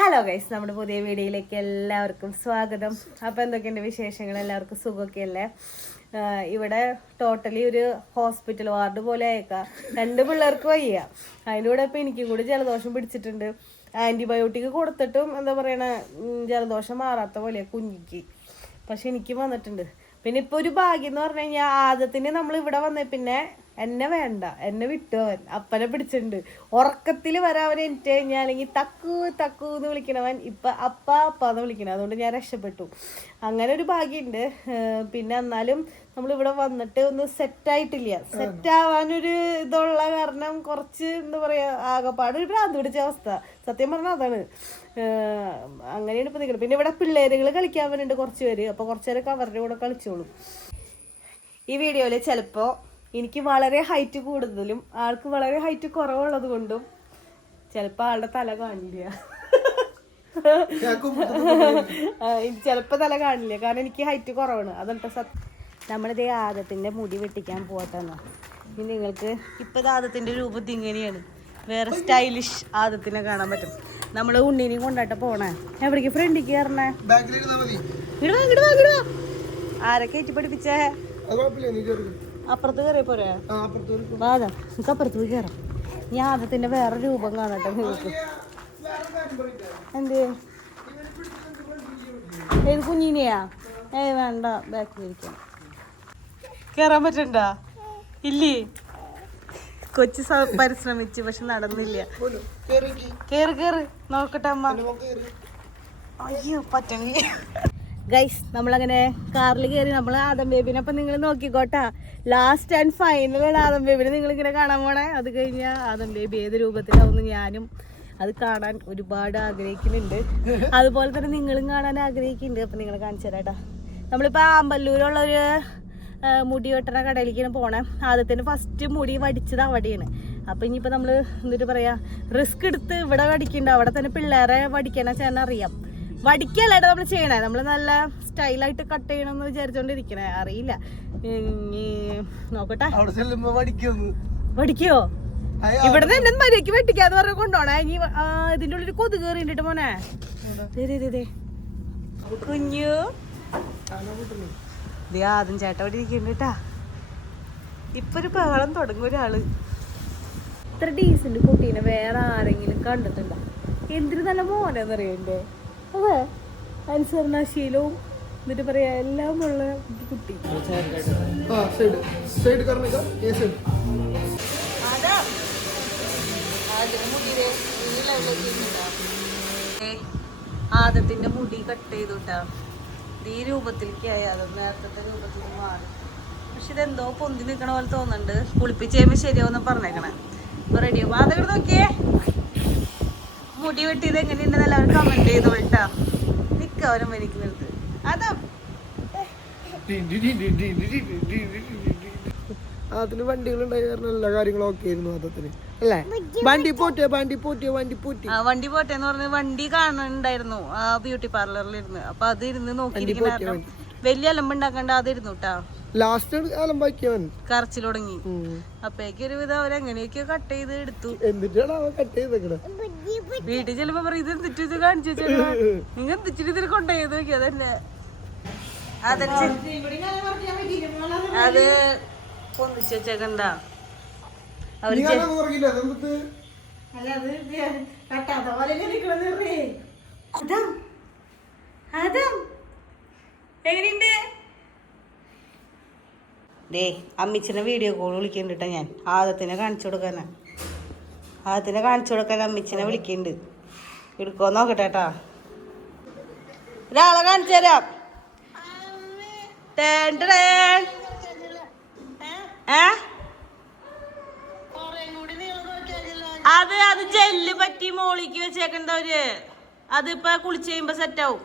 Hello guys, നമ്മുടെ പുതിയ വീഡിയോയിലേക്ക് എല്ലാവർക്കും സ്വാഗതം. അപ്പോൾ എന്തൊക്കെയുണ്ട് വിശേഷങ്ങൾ? എല്ലാവർക്കും സുഖമൊക്കെ അല്ലേ? ഇവിടെ ടോട്ടലി ഒരു ഹോസ്പിറ്റൽ വാർഡ് പോലെ ആയേക്കാം. 2 പിള്ളേർക്ക് വയ്യ. അതിൻ്റെ കൂടെ ഇപ്പോൾ എനിക്കും കൂടി ജലദോഷം പിടിച്ചിട്ടുണ്ട്. ആൻറ്റിബയോട്ടിക് കൊടുത്തിട്ടും എന്താ പറയണ ജലദോഷം മാറാത്ത പോലെ കുഞ്ഞിക്ക്. പക്ഷെ എനിക്ക് വന്നിട്ടുണ്ട്. പിന്നെ ഇപ്പോൾ ഒരു ഭാഗ്യം എന്ന് പറഞ്ഞു കഴിഞ്ഞാൽ ആദ്യത്തിന് നമ്മൾ ഇവിടെ വന്നേ പിന്നെ എന്നെ വേണ്ട, എന്നെ വിട്ടു. അവൻ അപ്പനെ പിടിച്ചിട്ടുണ്ട്. ഉറക്കത്തിൽ വരാൻ അവൻ എനിക്ക് കഴിഞ്ഞാൽ അല്ലെങ്കിൽ തക്കു തക്കു എന്ന് വിളിക്കണവൻ ഇപ്പം അപ്പ അപ്പ എന്ന് വിളിക്കണം. അതുകൊണ്ട് ഞാൻ രക്ഷപ്പെട്ടു. അങ്ങനെ ഒരു ഭാഗ്യമുണ്ട്. പിന്നെ എന്നാലും നമ്മളിവിടെ വന്നിട്ട് ഒന്ന് സെറ്റായിട്ടില്ല. സെറ്റാവാനൊരു ഇതുള്ള കാരണം കുറച്ച് എന്താ പറയുക, ആകെപ്പാട് ഒരു ഭ്രാന്ത് പിടിച്ച അവസ്ഥ. സത്യം പറഞ്ഞാൽ അതാണ്. അങ്ങനെയാണ് ഇപ്പം നിൽക്കുന്നത്. പിന്നെ ഇവിടെ പിള്ളേരുകൾ കളിക്കാൻ വരുന്നുണ്ട് കുറച്ച് പേര്. അപ്പോൾ കുറച്ച് പേരൊക്കെ അവരുടെ കൂടെ കളിച്ചോളും. ഈ വീഡിയോയിൽ ചിലപ്പോൾ എനിക്ക് വളരെ ഹൈറ്റ് കൂടുതലും ആൾക്ക് വളരെ ഹൈറ്റ് കുറവുള്ളത് കൊണ്ടും ചിലപ്പോൾ ആളുടെ തല കാണില്ല. ചിലപ്പോൾ തല കാണില്ല, കാരണം എനിക്ക് ഹൈറ്റ് കുറവാണ്. അതുകൊണ്ട് നമ്മളിതേ ആദത്തിൻ്റെ മുടി വെട്ടിക്കാൻ പോകട്ടെന്നോ. ഇനി നിങ്ങൾക്ക് ഇപ്പോൾ ആദത്തിൻ്റെ രൂപത്തിൽ ഇങ്ങനെയാണ്. വേറെ സ്റ്റൈലിഷ് ആദത്തിനെ കാണാൻ പറ്റും. നമ്മൾ ഉണ്ണീനെയും കൊണ്ടാട്ട പോണേ. എവിടേക്ക് ഫ്രണ്ടിക്ക് കയറണേ? ഇടുവാ ആരൊക്കെ ഏറ്റി പഠിപ്പിച്ചേ? അപ്പുറത്ത് കയറിയ പോരെ? വാദ നമുക്ക് അപ്പുറത്ത് പോയി കയറാം. ഞാൻ ആദത്തിന്റെ വേറെ രൂപം കാണട്ടെ നിങ്ങൾക്ക്. എന്ത് ഏത് കുഞ്ഞിനെയാ? വേണ്ട, ബാക്കിലിരിക്കാം. കേറാൻ പറ്റണ്ട? ഇല്ലേ? കൊച്ചു പരിശ്രമിച്ചു, പക്ഷെ നടന്നില്ല. കേറ് കേറ് നോക്കട്ടെ അമ്മ. അയ്യോ പറ്റണില്ല. ഗൈസ്, നമ്മളങ്ങനെ കാറിൽ കയറി നമ്മൾ ആദം ബേബിനെ അപ്പം നിങ്ങൾ നോക്കിക്കോട്ടാ. ലാസ്റ്റ് ആൻഡ് ഫൈനലാണ് ആദം ബേബിനെ നിങ്ങളിങ്ങനെ കാണാൻ പോണേ. അത് കഴിഞ്ഞാൽ ആദം ബേബി ഏത് രൂപത്തിലാവുന്നു ഞാനും അത് കാണാൻ ഒരുപാട് ആഗ്രഹിക്കുന്നുണ്ട്. അതുപോലെ തന്നെ നിങ്ങളും കാണാൻ ആഗ്രഹിക്കുന്നുണ്ട്. അപ്പം നിങ്ങൾ കാണിച്ചു തരാട്ടാ. നമ്മളിപ്പോൾ ആമ്പല്ലൂരുള്ളൊരു മുടി വെട്ടണ കടയിലേക്കാണ് പോണേ. ആദ്യത്തിന് ഫസ്റ്റ് മുടി വടിച്ചത് അവിടെയാണ്. അപ്പം ഇനിയിപ്പോൾ നമ്മൾ എന്നിട്ട് പറയാ, റിസ്ക് എടുത്ത് ഇവിടെ വടിക്കണ്ട, അവിടെ തന്നെ പിള്ളേരെ വടിക്കാനാ ചേട്ടൻ അറിയാം. വടിക്കല്ലാട്ടോ നമ്മൾ ചെയ്യണേ. നമ്മൾ നല്ല സ്റ്റൈലായിട്ട് കട്ട് ചെയ്യണമെന്ന് വിചാരിച്ചോണ്ടിരിക്കണേ. അറിയില്ല, നോക്കട്ടെ. വടിക്കോ? ഇവിടെ തന്നെ മര്യാദക്ക് വെട്ടിക്കാന്ന് പറഞ്ഞ കൊണ്ടോണേ. ഇനി ഇതിന്റെ ഉള്ളിൽ കൊതുക് കയറിണ്ടിട്ട് മോനെ. കുഞ്ഞു ആദ്യം ചേട്ടൻ അവിടെ ഇരിക്കുന്നുണ്ട് കേട്ടാ. ഇപ്പൊ ഒരു ബഹളം തുടങ്ങും ഒരാള്. ഇത്ര ഡീസന്റ് കുട്ടീനെ വേറെ ആരെങ്കിലും കണ്ടിട്ടുണ്ടോ? എന്തിനു നല്ല മോനെന്നറിയണ്ടേ? അതെ, അനുസരണശീലവും എന്നിട്ട് പറയാ എല്ലാം ഉള്ള കുട്ടി. ആദത്തിന്റെ മുടി കട്ട് ചെയ്തുട്ടാ. ഈ രൂപത്തിലേക്കായി അത് നേരത്തെ രൂപത്തിൽ മാറി. പക്ഷെ ഇതെന്തോ പൊന്തി നിൽക്കണ പോലെ തോന്നുന്നുണ്ട്. കുളിപ്പിച്ച് കഴിയുമ്പോൾ ശരിയാവുന്ന പറഞ്ഞേക്കണേ. ഇപ്പൊ റെഡിയാവും. ആദ്യം നോക്കിയേ, മുടി വെട്ടിയത് എങ്ങനെയുണ്ടെന്ന് എല്ലാവരും കമന്റ് ചെയ്തോട്ടാ. നിക്കവരും വലിക്കുന്നത് അതാ. അതിന് വണ്ടികളുണ്ടായി കാരണം എല്ലാ കാര്യങ്ങളും ഓക്കെ ആയിരുന്നു അതത്തിന് അല്ലേ? വണ്ടി പോട്ടെ എന്ന് പറഞ്ഞ വണ്ടി കാണുന്നുണ്ടായിരുന്നു ആ ബ്യൂട്ടി പാർലറിലിരുന്ന്. അപ്പൊ അത് ഇരുന്ന് നോക്കിയിരിക്കുന്ന വലിയ അലമ്പുണ്ടാക്കണ്ട അതിരുന്നു കേട്ടാ. ലാസ്റ്റ് അലമ്പാക്കിയവൻ കറച്ചിൽ തുടങ്ങി. അപ്പേക്ക് ഒരു വിധം അവരെങ്ങനെയൊക്കെ കട്ട് ചെയ്ത് എടുത്തു. എന്നിട്ടാണ് അവൻ കട്ട് ചെയ്തേക്കണേ. വീട്ടിൽ ചെല്ലുമ്പോ പറയും, ഇത് എന്തിട്ട് കാണിച്ചു വെച്ചാ നിങ്ങൾ എന്തിച്ചിട്ട് ഇതിൽ കൊണ്ടുപോയത് നോക്കി. അതന്നെ അത് പൊന്തിച്ച് വെച്ചേക്കണ്ട. അവര് എങ്ങനെയുണ്ട്? ദേ അമ്മിച്ചിനെ വീഡിയോ കോൾ വിളിക്കുന്നുണ്ട്. ഞാൻ ആദത്തിനെ കാണിച്ചു കൊടുക്കാൻ അമ്മിച്ചിനെ വിളിക്കുന്നുണ്ട്. എടുക്കോ നോക്കട്ടെ കേട്ടാ. ഒരാളെ കാണിച്ചു തരാം. അത് ജെല്ല് പറ്റി മോളിക്ക് വെച്ചേക്കണ്ടവര്. അതിപ്പോ കുളിച്ച് കഴിയുമ്പോ സെറ്റാവും.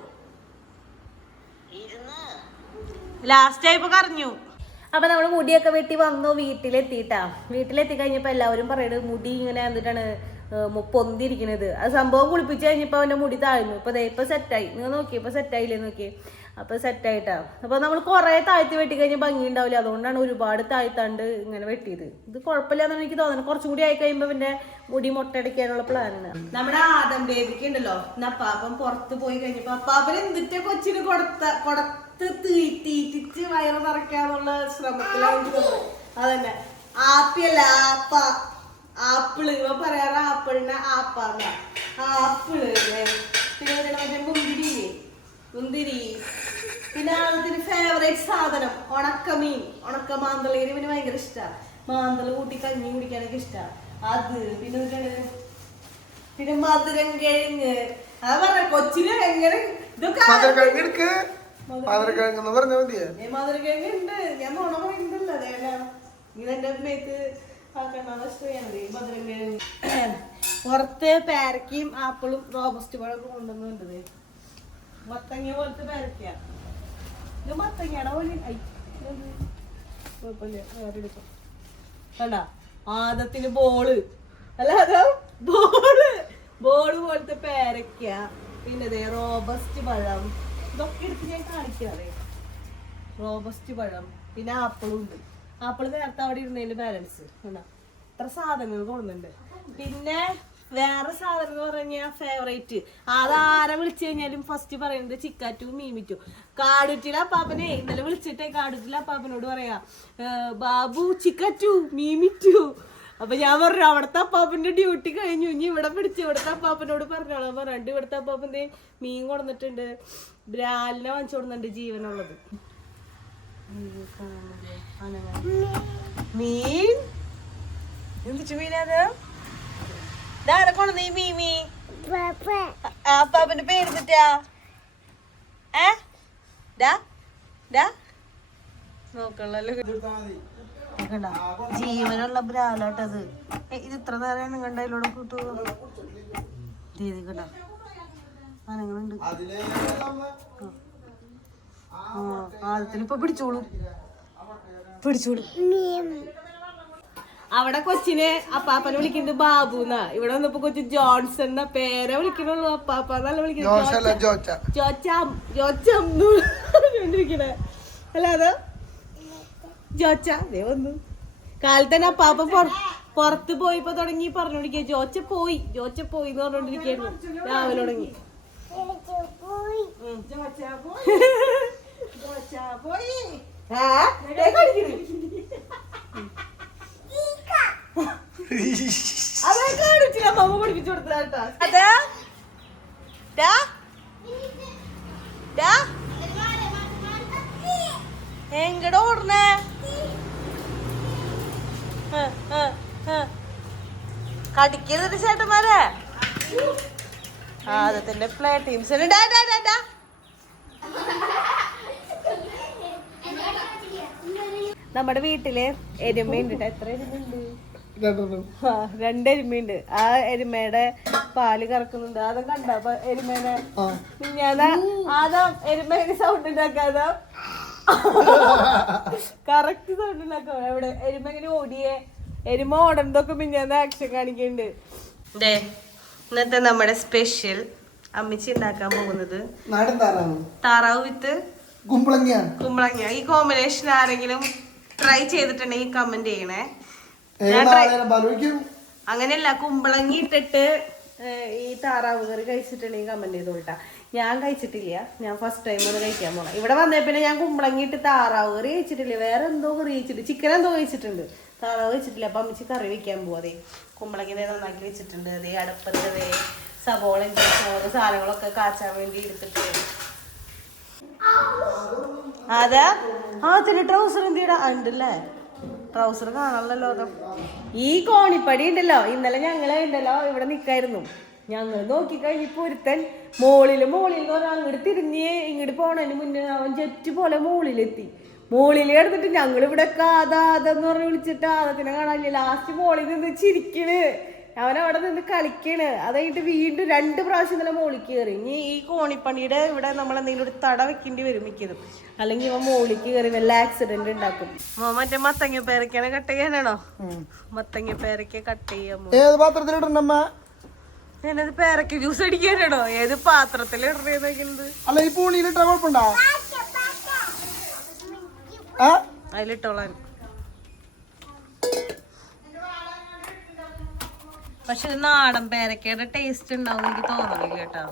ലാസ്റ്റ് ആയിപ്പോ കറഞ്ഞു. അപ്പൊ നമ്മള് മുടിയൊക്കെ വെട്ടി വന്നു. വീട്ടിലെത്തി കഴിഞ്ഞപ്പോ എല്ലാവരും പറയുന്നത് മുടി ഇങ്ങനെ എന്നിട്ടാണ് പൊന്തിരിക്കുന്നത്. അത് സംഭവം കുളിപ്പിച്ച് കഴിഞ്ഞപ്പോ അവന്റെ മുടി താഴ്ന്നു. ഇപ്പൊ സെറ്റായി. നിങ്ങൾ നോക്കി, ഇപ്പൊ സെറ്റായില്ലേ നോക്കി. അപ്പൊ സെറ്റായിട്ടാ. അപ്പൊ നമ്മൾ കുറെ താഴ്ത്തി വെട്ടി കഴിഞ്ഞാൽ ഭംഗി ഉണ്ടാവില്ല, അതുകൊണ്ടാണ് ഒരുപാട് താഴ്ത്താണ്ട് ഇങ്ങനെ വെട്ടിയത്. ഇത് കുഴപ്പമില്ലാന്നാണ് എനിക്ക് തോന്നുന്നത്. കുറച്ചും കൂടി ആയി കഴിയുമ്പോ പിന്നെ മുടി മൊട്ടയടിക്കാനുള്ള പ്ലാനാണ്. നമ്മുടെ ആദം ബേബിക്ക് ഉണ്ടല്ലോ, അപ്പാപ്പൻ പുറത്ത് പോയി കഴിഞ്ഞപ്പോ അപ്പാപ്പൻ എന്തിട്ട് കൊച്ചിന് കൊടുത്ത് തീറ്റിച്ച് വയറ് നിറയ്ക്കാന്നുള്ള ശ്രമത്തിലാണ്. അതന്നെ ആപ്പിയല്ല ആപ്പിള് ഇവ പറയാറ്, ആപ്പിളിനെ ആപ്പാന്ന ആപ്പിള്. പിന്നെ മറ്റേ മുന്തിരി. പിന്നെ അതിന് ഫേവറേറ്റ് സാധനം ഉണക്കമീൻ, ഉണക്ക മാന്തളേന് പിന്നെ ഭയങ്കര ഇഷ്ടമാണ്. മാന്തള കൂട്ടി കഞ്ഞി കുടിക്കാനൊക്കെ ഇഷ്ടമാണ് അത്. പിന്നെ മധുരം കിഴങ്ങ്. അത് പറഞ്ഞ കൊച്ചിന് എങ്ങനെ ഇതൊക്കെ മധുരക്കിഴങ്ങ് ഉണ്ട്. ഞാൻ നോണ പറയുന്നല്ലോ, ഇതെന്റെ മേത്ത് പുറത്ത് പേരക്കയും ആപ്പിളും റോബസ്റ്റ് പഴമൊക്കെ കൊണ്ടുവന്നുണ്ട്. മത്തങ്ങ പോലത്തെ പേരക്ക. ഇത് മത്തങ്ങയുടെ പോലെ കുഴപ്പമില്ല, വേറെ എടുക്കാം. കണ്ട ആദത്തിന് ബോള്, അല്ലാതെ ബോള് പോലത്തെ പേരക്ക. പിന്നെ റോബസ്റ്റ് പഴം. ഇതൊക്കെ എടുത്ത് ഞാൻ കാണിക്കാറേ. റോബസ്റ്റ് പഴം, പിന്നെ ആപ്പിളും ഉണ്ട്. ആപ്പിള് നേരത്തെ അവിടെ ഇരുന്നതിന്റെ ബാലൻസ് കണ്ട. ഇത്ര സാധനങ്ങൾ കൊണ്ടുണ്ട്. പിന്നെ വേറെ സാധനം എന്ന് പറഞ്ഞാൽ ഫേവറേറ്റ്, അതാരെ വിളിച്ചു കഴിഞ്ഞാലും ഫസ്റ്റ് പറയുന്നത് ചിക്കാറ്റു മീമിറ്റു. കാടുറ്റിലെ അപ്പാപ്പനെ ഇന്നലെ വിളിച്ചിട്ടേ കാടുറ്റിലെ അപ്പാപ്പനോട് പറയാ, ബാബു ചിക്കാറ്റു മീമിറ്റു. അപ്പൊ ഞാൻ പറഞ്ഞു അവിടുത്തെ അപ്പാപ്പന്റെ ഡ്യൂട്ടി കഴിഞ്ഞു, ഇനി ഇവിടെ പിടിച്ച് ഇവിടുത്തെ അപ്പാപ്പനോട് പറഞ്ഞോളാം പറഞ്ഞിട്ട് ഇവിടുത്തെ അപ്പാപ്പന്റെ മീൻ കൊടുത്തിട്ടുണ്ട്. ബ്രാലിനെ വാങ്ങിച്ചു കൊടുക്കുന്നുണ്ട് ജീവനുള്ളത്. മീൻ എന്തിച്ചു മീനത്? ഇതാരെ കൊണ്ടുവന്ന ഈ മീമി? അപ്പാപ്പന്റെ പേരെന്നിട്ടാ? നോക്കണല്ലോ, ജീവനുള്ള ബ്രാലാട്ടത്. ഇത് ഇത്ര നേരം കണ്ട അതിലൂടെ കൂട്ടു രീതി കണ്ട അനങ്ങളുണ്ട്. ആദ്യത്തിനിപ്പൊ പിടിച്ചോളൂ. അവിടെ കൊച്ചിനെ അപ്പാപ്പനെ വിളിക്കുന്നത് ബാബു എന്നാ. ഇവിടെ വന്നപ്പോ കൊച്ചു ജോൺസൺ എന്നാ പേരെ വിളിക്കണുള്ളൂ. അപ്പാപ്പന്നല്ല വിളിക്കുന്നത്, ജോച്ചമ്മണ്ടിരിക്കണേ. അല്ലാതെ ജോച്ച അതേ വന്നു. കാലത്ത് തന്നെ അപ്പാപ്പ പുറത്ത് പോയിപ്പോ തുടങ്ങി പറഞ്ഞോണ്ടിരിക്കുക, ജോച്ച പോയി എന്ന് പറഞ്ഞോണ്ടിരിക്കായിരുന്നു രാവിലെ തുടങ്ങി. അതെ കാണിച്ചില്ല, അമ്മ പഠിപ്പിച്ചു കൊടുത്താ. അതെ എങ്ങടെ ഓടണേ? കടിക്കരുത് ചേട്ടന്മാരെ. ആദത്തിന്റെ പ്ലേ ടീംസ്. നമ്മുടെ വീട്ടില് എരുമയുണ്ട്. എത്ര എരുമയുണ്ട്? 2 എരുമയുണ്ട്. ആ എരുമയുടെ പാല് കറക്കുന്നുണ്ട്. അതും കണ്ട എരുമേനെ എരുമേനെ സൗണ്ട് ഉണ്ടാക്കാതെ കറക്റ്റ് സൗണ്ട് ഉണ്ടാക്കാം. എവിടെ എരുമ ഇങ്ങനെ ഓടിയേ, എരുമ ഓടണതൊക്കെ മിഞ്ഞാന്ന് ആക്ഷൻ കാണിക്കുന്നുണ്ട്. ഇന്നത്തെ നമ്മുടെ സ്പെഷ്യൽ അമ്മിച്ചി ഉണ്ടാക്കാൻ പോകുന്നത് താറാവ് വിത്ത് കുമ്പളങ്ങ. ഈ കോമ്പിനേഷൻ ആരെങ്കിലും ട്രൈ ചെയ്തിട്ടുണ്ടെങ്കിൽ കമന്റ് ചെയ്യണേ. അങ്ങനെയല്ല, കുമ്പളങ്ങി ഇട്ടിട്ട് ഈ താറാവ് കറി കഴിച്ചിട്ടുണ്ടെങ്കിൽ കമന്റ് ചെയ്തോട്ടാ. ഞാൻ കഴിച്ചിട്ടില്ല, ഞാൻ ഫസ്റ്റ് ടൈം ഒന്ന് കഴിക്കാൻ പോണം. ഇവിടെ വന്നേ പിന്നെ ഞാൻ കുമ്പളങ്ങി ഇട്ട് താറാവ് കറി കഴിച്ചിട്ടില്ല. വേറെ എന്തോ കറി കഴിച്ചിട്ട്, ചിക്കൻ എന്തോ കഴിച്ചിട്ടുണ്ട്, താറാവ് കഴിച്ചിട്ടില്ല. അപ്പൊ അമ്മച്ചി കറി വെക്കാൻ പോവാ. അതെ കുമ്പളങ്ങി നന്നാക്കി വെച്ചിട്ടുണ്ട്. അതേ അടുപ്പത്ത് സവോള ചോറ് സാധനങ്ങളൊക്കെ കാച്ചാൻ വേണ്ടി എടുത്തിട്ട്. അതാ അതിന് ട്രൗസർ എന്തിടാ ഉണ്ടല്ലേ? ട്രൗസർ കാണാനല്ലോ. ഈ കോണിപ്പടി ഉണ്ടല്ലോ, ഇന്നലെ ഞങ്ങളെ ഉണ്ടല്ലോ ഇവിടെ നിക്കായിരുന്നു. ഞങ്ങൾ നോക്കിക്കഴിഞ്ഞപ്പോ ഒരുത്തൻ മോളില് എന്ന് പറഞ്ഞാൽ അങ്ങോട്ട് തിരിഞ്ഞ് ഇങ്ങോട്ട് പോണതിന് മുന്നേ അവൻ ജെറ്റ് പോലെ മോളിലെത്തി. മോളിൽ എടുത്തിട്ട് ഞങ്ങൾ ഇവിടെ അതെന്ന് പറഞ്ഞ് വിളിച്ചിട്ട് ആദത്തിനെ കാണാനില്ല. ലാസ്റ്റ് മോളിൽ നിന്ന് ചിരിക്കണ്, അവൻ അവിടെ നിന്ന് കളിക്കണ്. അത് കഴിഞ്ഞിട്ട് വീണ്ടും 2 പ്രാവശ്യം തന്നെ മോളിൽ കയറി. ഇനി ഈ കോണിപ്പണിയുടെ ഇവിടെ നമ്മൾ എന്തെങ്കിലും ഒരു തട വെക്കേണ്ടി വരും മിക്കതും, അല്ലെങ്കിൽ ഇവ മോളിൽ കയറി വല്ല ആക്സിഡന്റ് ഉണ്ടാക്കും. മറ്റേ മത്തങ്ങ പേരക്കാനെ കട്ട് ചെയ്യാനാണോ? മത്തങ്ങ പേരക്ക കട്ട് ചെയ്യാമോ? ഞാനത് പേരക്ക ജ്യൂസ് അടിക്കാനാണോ? ഏത് പാത്രത്തിൽ ഇടണേന്നത്? അല്ല ഈ പൂണിയിലിട്ടാ കുഴപ്പമുണ്ടോ? ആ അതിലിട്ടോളാൻ. പക്ഷെ ഇത് നാടൻ പേരക്കയുടെ ടേസ്റ്റ് ഉണ്ടാവും എനിക്ക് തോന്നണില്ല കേട്ടോ.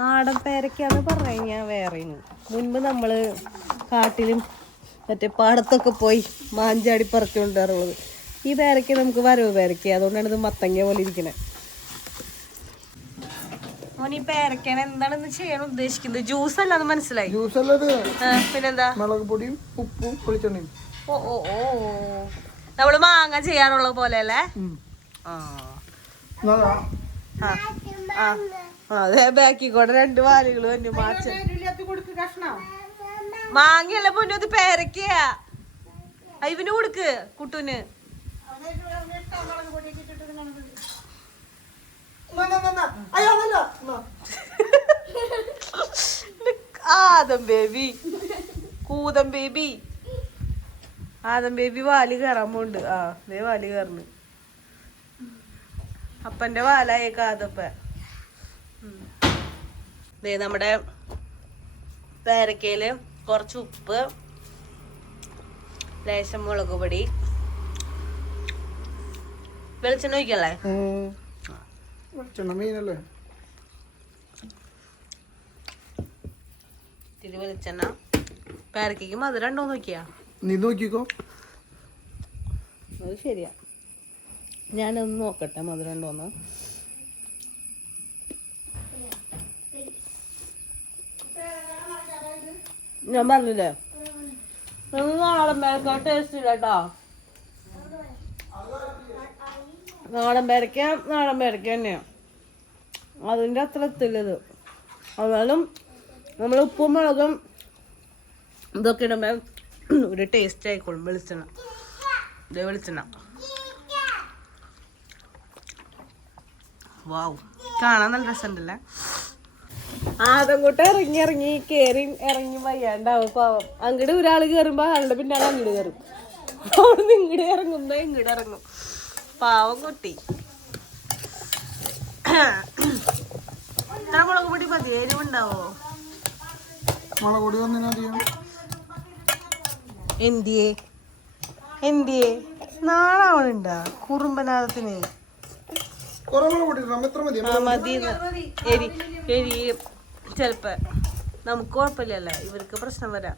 നാടൻ പേരക്കാന്ന് പറഞ്ഞു കഴിഞ്ഞാൽ വേറെ. മുൻപ് നമ്മള് കാട്ടിലും മറ്റേ പാടത്തൊക്കെ പോയി മാഞ്ചാടി പറിച്ചുകൊണ്ട് വരാറുള്ളത്. ഈ പേരക്ക നമുക്ക് വരവ് പേരക്ക, അതുകൊണ്ടാണ് ഇത് മത്തങ്ങ പോലെ ഇരിക്കണേ. മോൻ ഈ പേരക്കാൻ എന്താണെന്ന് ചെയ്യാൻ ഉദ്ദേശിക്കുന്നത്? ജ്യൂസ് അല്ല, അത് മനസ്സിലായി. ജ്യൂസ് അല്ലത്, പിന്നെന്താ? മുളക് പൊടിയും ഉപ്പും വെളിച്ചെണ്ണയും. ഓ ഓ ഓ, നമ്മള് മാങ്ങ ചെയ്യാറുള്ള പോലെ അല്ലേ? അതെ, ബാക്കി കൂടെ 2 വാലുകൾ തന്നെ മാച്ച. മാങ്ങയല്ല പൊന്നു, അത് പേരക്കയാ. ഇവന് കൊടുക്ക്, കുട്ടുന്. ആദം ബേബി, കൂതം ബേബി, ആദം ബേബി വാല് കയറാൻ പോണ്ട്. ആ ദേ വാല് കയറുന്നു. അപ്പന്റെ വാലായ കാതപ്പ. ദേ നമ്മുടെ പേരക്കയില് കുറച്ച് ഉപ്പ്, ലേശം മുളക് പൊടി, വെളിച്ചെണ്ണ ഒഴിക്കല്ലേ? വെളിച്ചെണ്ണ മീനല്ലേ? ഇത്തിരി വെളിച്ചെണ്ണ. പേരക്കയ്ക്ക് മധുരം ഉണ്ടോ നോക്കിയാ? നീ നോക്കിക്കോ. അത് ശരിയാ, ഞാനൊന്ന് നോക്കട്ടെ മധുരം ഉണ്ടോന്ന്. ഞാൻ പറഞ്ഞില്ലേ നാടൻ പേരക്ക ടേസ്റ്റ് ഇല്ല കേട്ടോ. നാടൻ പേരക്ക നാടൻ പേരക്ക തന്നെയാ, അതിൻ്റെ അത്ര എത്തില്ലത്. എന്നാലും നമ്മൾ ഉപ്പും മുളകും ഇതൊക്കെ ഇടുമ്പോൾ ഒരു ടേസ്റ്റ് ആയിക്കോളും. വെളിച്ചെണ്ണ, ഇതേ വെളിച്ചെണ്ണ. വാവ്, കാണാൻ നല്ല രസമുണ്ടല്ലേ? ആദംകൂട്ട ഇറങ്ങി ഇറങ്ങി കേറി ഇറങ്ങി വയ്യാണ്ടാവും പാവം. അങ്ങോട്ട് ഒരാള് കേറുമ്പോ ആളുടെ പിന്നാലെ അങ്ങോട്ട് കയറും, അവിടുന്ന് ഇങ്ങോട്ട് ഇറങ്ങുമ്പോ ഇങ്ങോട്ട് ഇറങ്ങും. പാവം കുട്ടി. ഇത്ര മുളക് പൊടി മതി? എരിവുണ്ടാവോ? മുളക് പൊടി ഒന്നിനധികം. എന്തിയേ എന്തിയേ നാളാവണുണ്ടാ കുറുമ്പനാഥത്തിന്? മതി. എരി എരി ചെലപ്പോ നമുക്ക് കുഴപ്പമില്ലല്ലേ, ഇവർക്ക് പ്രശ്നം വരാം.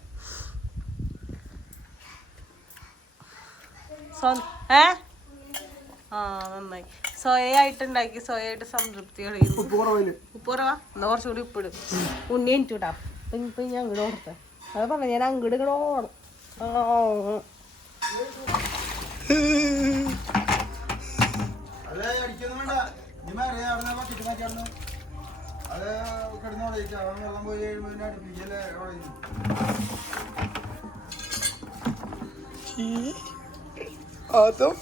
നന്നായി. സോയായിട്ടുണ്ടാക്കി, സോയായിട്ട് സംതൃപ്തി. ഉപ്പ് കുറവാ? എന്നാ കുറച്ചുകൂടി ഉപ്പിടും. ഉണ്ണി എനിക്കൂട്ടാ. ഇപ്പൊ ഞാൻ അങ്ങോട്ട് ഓടത്തെ. അത് പറഞ്ഞ ഞാൻ അങ്ങോട്ട് ഇങ്ങോട്ട് ഓടും. അതും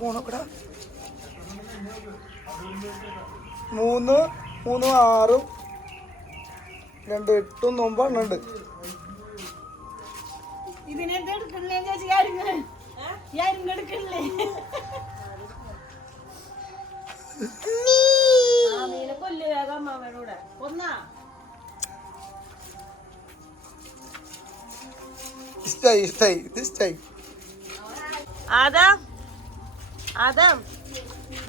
പോണക്കടാ. 3 3 6 2 8 9 ഉണ്ട്. ആദം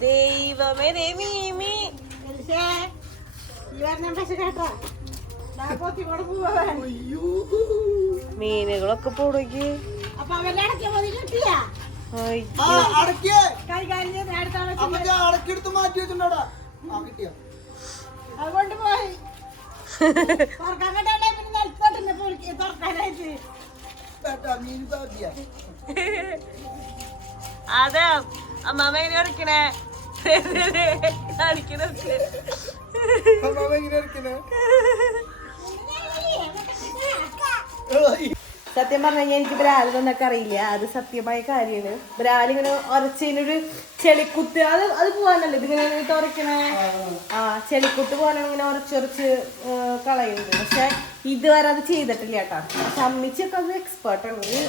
ദൈവമേ, മീമി മീനുകളൊക്കെ പോടേക്ക്. അടക്കെടുത്ത് മാറ്റി വെച്ചിട്ടുണ്ടോ? അതുകൊണ്ട് പോയി അതെ അമ്മാമ എങ്ങനെ ഇറക്കണേ കാണിക്കണൊക്കെ. സത്യം പറഞ്ഞു കഴിഞ്ഞാൽ എനിക്ക് ബ്രാൽ എന്നൊക്കെ അറിയില്ല, അത് സത്യമായ കാര്യമാണ്. ബ്രാലിങ്ങനെ ഉരച്ചതിനൊരു ചെളിക്കുത്ത് അത് പോകാനല്ലേ ഇതിങ്ങനെ ഉരക്കണേ? ആ ചെളിക്കുത്ത് പോകാനാണ് ഇങ്ങനെ ഉരച്ചുരച്ച് കളയുന്നത്. പക്ഷെ ഇതുവരെ അത് ചെയ്തിട്ടില്ല കേട്ടോ. പക്ഷെ അമ്മിച്ചൊക്കെ അത് എക്സ്പേർട്ടാണ്. ഒരു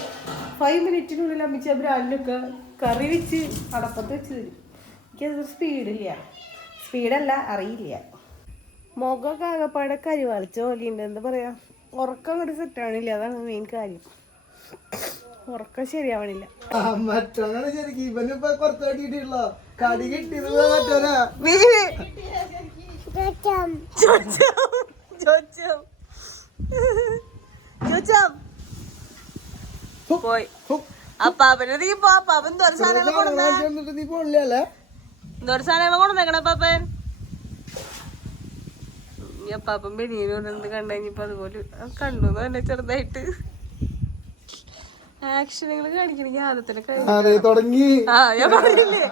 5 മിനിറ്റിനുള്ളിൽ അമ്മിച്ച ബ്രാലിനൊക്കെ കറി വെച്ച് അടപ്പത്ത് വെച്ച് തരും. എനിക്കത് സ്പീഡില്ല. സ്പീഡല്ല, അറിയില്ല. മുഖമൊക്കെ ആകെപ്പാടെ കരിവാളിച്ച പോലെയുണ്ട്. എന്താ പറയാ, ഉറക്കം അങ്ങോട്ട് സെറ്റാവണില്ല. അതാണ് മെയിൻ കാര്യം. ഉറക്കം ശരിയാവണില്ല. മറ്റൊന്നാണ് ശരിക്കും ഇവനിപ്പോ കുറച്ചാക്കിട്ടുള്ള കടി കിട്ടിയത് മറ്റോനാ. പോയി അപ്പാപ്പന് നീ പാപ്പൻ എന്തോരം സാധനങ്ങൾ കൊണ്ടുവന്നേക്കണ പാപ്പൻ. ഈ അപ്പാപ്പൻ ബനിയനോട് കണ്ടു കഴിഞ്ഞപ്പോ അതുപോലെ കണ്ടു തന്നെ ചെറുതായിട്ട് ആക്ഷനുകൾ കാണിക്കണെങ്കിൽ ആദ്യത്തിന് തുടങ്ങി. ആ ഞാൻ പറഞ്ഞില്ലേ,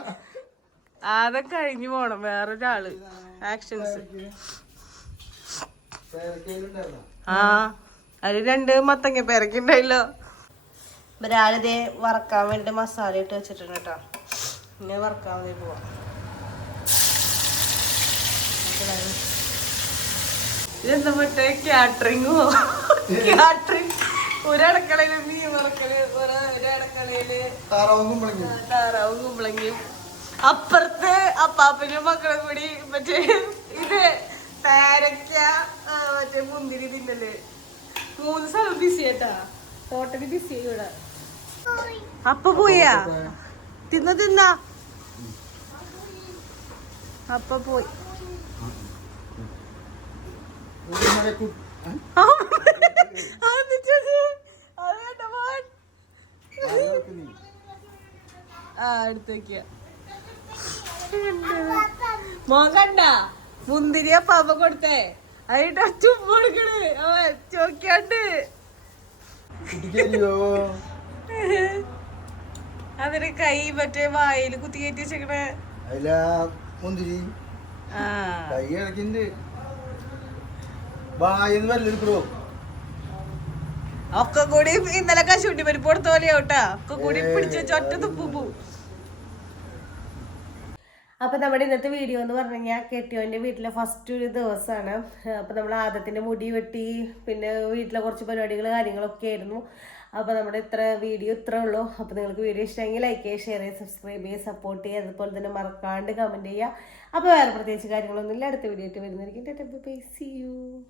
ആദ്യം കഴിഞ്ഞു പോണം വേറൊരാള് ആക്ഷൻസ്. ആ അതില് 2 മത്തങ്ങ പേരൊക്കെ ഉണ്ടായില്ലോ. ഒരാളിതേ വറക്കാൻ വേണ്ടി മസാല ഇട്ട് വെച്ചിട്ടുണ്ട് കേട്ടോ. പിന്നെ വറക്കാൻ വേണ്ടി പോവാം. ഇതെന്താ മറ്റേ കാറ്ററിങ്ങോ? കാറ്ററിങ്. ഒരടക്കളയില് മീൻ വറക്കല്, ഒരടക്കളയില് താറാവും കുമ്പളങ്ങിയും, അപ്പുറത്ത് അപ്പാപ്പനും മക്കളും കൂടി മറ്റേ ഇത് പേരക്ക മറ്റേ മുന്തിരി തിന്നല്. 3 സ്ഥലം ബിസി ആയിട്ടാ, ടോട്ടലി ബിസി ഇവിടെ. അപ്പ പോയാ തിന്ന അപ്പ പോയി. അടുത്തേക്ക് മോൻ കണ്ട മുന്തിരിയ പാപ്പ കൊടുത്തേ, അതിട്ട് ചുമ്പ് കൊടുക്കണ് അവൻ ചോക്കാണ്ട്. അതിന് കൈ മറ്റേ വായില് കുത്തി കയറ്റി വെച്ചേക്കണേ. മുന്തിരി ആ കൈ ഇടക്കിണ്ട് വായെന്ന് വല്ലൊരു ഒക്കെ കൂടി ഇന്നലെ കശുവണ്ടി പരിപ്പ് കൊടുത്ത പോലെയാവട്ടാ. ഒക്കെ കൂടി പിടിച്ച് വെച്ച് ഒറ്റ തുപ്പു പോവും. അപ്പൊ നമ്മുടെ ഇന്നത്തെ വീഡിയോ എന്ന് പറഞ്ഞു കഴിഞ്ഞാൽ കെട്ടിയോന്റെ വീട്ടിലെ ഫസ്റ്റ് ഒരു ദിവസമാണ്. അപ്പൊ നമ്മൾ ആദ്യത്തിന്റെ മുടി വെട്ടി, പിന്നെ വീട്ടിലെ കുറച്ച് പരിപാടികൾ കാര്യങ്ങളൊക്കെ ആയിരുന്നു. അപ്പൊ നമ്മുടെ വീഡിയോ ഇത്രേ ഉള്ളൂ. അപ്പൊ നിങ്ങൾക്ക് വീഡിയോ ഇഷ്ടമെങ്കിൽ ലൈക്ക് ചെയ്യുക, ഷെയർ ചെയ്യുക, സബ്സ്ക്രൈബ് ചെയ്യുക, സപ്പോർട്ട് ചെയ്യുക. അതുപോലെ തന്നെ മറക്കാണ്ട് കമന്റ് ചെയ്യുക. അപ്പൊ വേറെ പ്രത്യേകിച്ച് കാര്യങ്ങളൊന്നുമില്ല. അടുത്ത വീഡിയോ ആയിട്ട് വരുന്നതായിരിക്കും. See you.